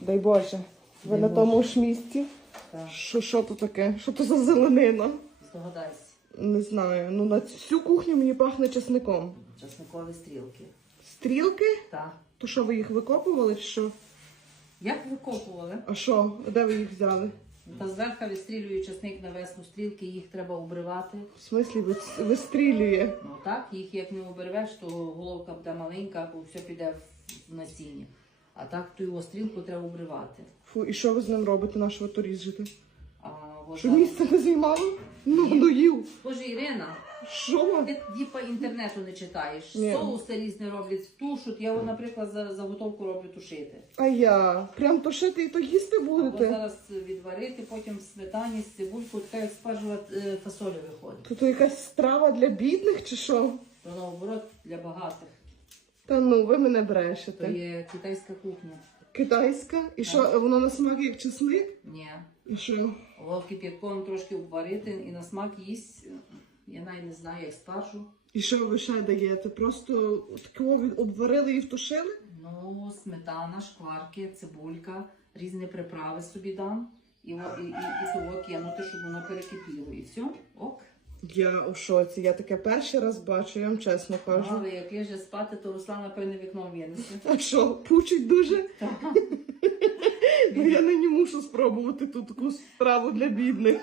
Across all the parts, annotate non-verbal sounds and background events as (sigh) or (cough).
Дай Боже. Ви Дай на Боже. тому ж місці. Так, Що, що то таке? Що то за зеленина? здогадайся. Не знаю. Ну на всю кухню мені пахне чесником. Часникові стрілки. Стрілки? Так. То що ви їх викопували? чи Що? Як викопували? А що? Де ви їх взяли? Та зверху відстрілює часник на весну стрілки, їх треба обривати. В смислі ви- вистрілює? Ну так, їх як не обервеш, то головка буде маленька, бо все піде в насіння. А так ту його стрілку треба обривати. Фу, і що ви з ним робите, на що то ріжете? А от Що так- місце не займало? Ну, доїв. Боже, Ірина, Що? ти діпа інтернету не читаєш. Ні. Соуси різні роблять, тушуть. Я, от, наприклад, за заготовку роблю тушити. А я? Прям тушити і то їсти Або будете? зараз відварити, потім в сметані з цибулькою, така як спаржева е, фасоля виходить. Тут якась страва для бідних чи що? То наоборот для багатих. Та ну, ви мене брешете. є китайська кухня. Китайська? І що, воно на смак як чесник? Ні. І що? О, кип'ятком трошки обварити і на смак їсть. Я навіть не знаю, як спаржу. І що ви ще даєте? Просто такого обварили і втушили? Ну, сметана, шкварки, цибулька, різні приправи собі дам. І, і, і, і того кинути, щоб воно перекипіло. І все, ок. Я у шоці, я таке перший раз бачу, я вам чесно кажу. Але як лежить спати, то Руслан, напевне, вікно винесе. А що, пучить дуже? (laughs) Ну я нині мушу спробувати тут таку страву для бідних.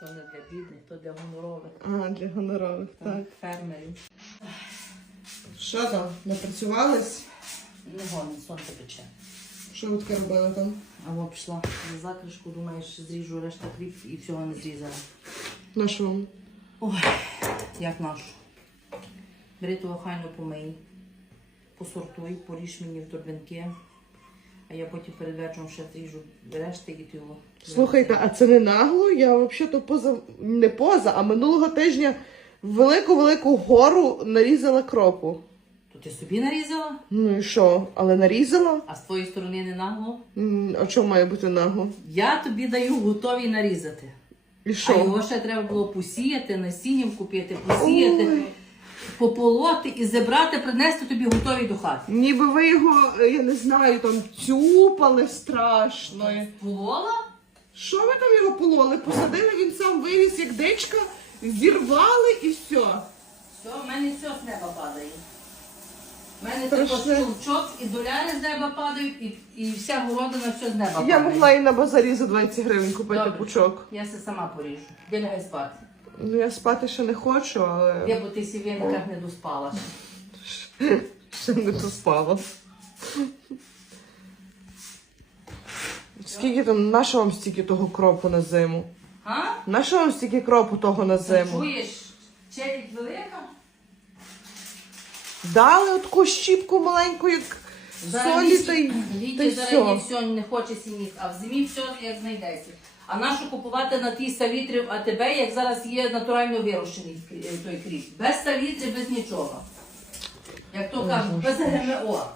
То не для бідних, то для гонорових. А, для гонорових, так. Так, фермерів. Що там, напрацювались? Не гонить, сонце пече. Що ви таке робили там? Або пішла за закришку, думаєш, зріжу решта хліб і всього не зрізала. На вам? Ой, як нашу. Бери того хайно помий, посортуй, поріж мені в торбинки, а я потім перед вечором ще зріжу решти і його. Слухайте, а це не нагло? Я взагалі поза не поза, а минулого тижня велику-велику гору нарізала кропу. То ти собі нарізала, Ну і що? Але нарізала? а з твоєї сторони не нагло. М, А чого має бути нагло? Я тобі даю готові нарізати. І А його ще треба було посіяти, насінням купити, посіяти, Ой. пополоти і зібрати, принести тобі готові до хати. Ніби ви його, я не знаю, там цюпали страшно. Полола? Що ви там його пололи? Посадили, він сам виріс як дичка, зірвали і все. Все, в мене все з неба падає. У мене Страшне. також чулчок і доляри з неба падають, і, і вся городина все з неба падає. Я могла і на базарі за 20 гривень купити Добре. пучок. Я все сама поріжу. Де лягай спати. Ну я спати ще не хочу, але Де бо ти сі в віниках не доспала. ще не доспала. Скільки там, на що вам стільки того кропу на зиму? А? На що вам стільки кропу того на зиму? Чуєш, челядь велика? Дали отаку щіпку маленьку, як солі та й та й Літі зараз все. не хоче сініс, а в зимі все як знайдеться. А нащо купувати на тій салітрі в АТБ, як зараз є натурально вирощений крі- той кріп? Без салітри, без нічого. Як то кажуть, без ГМО.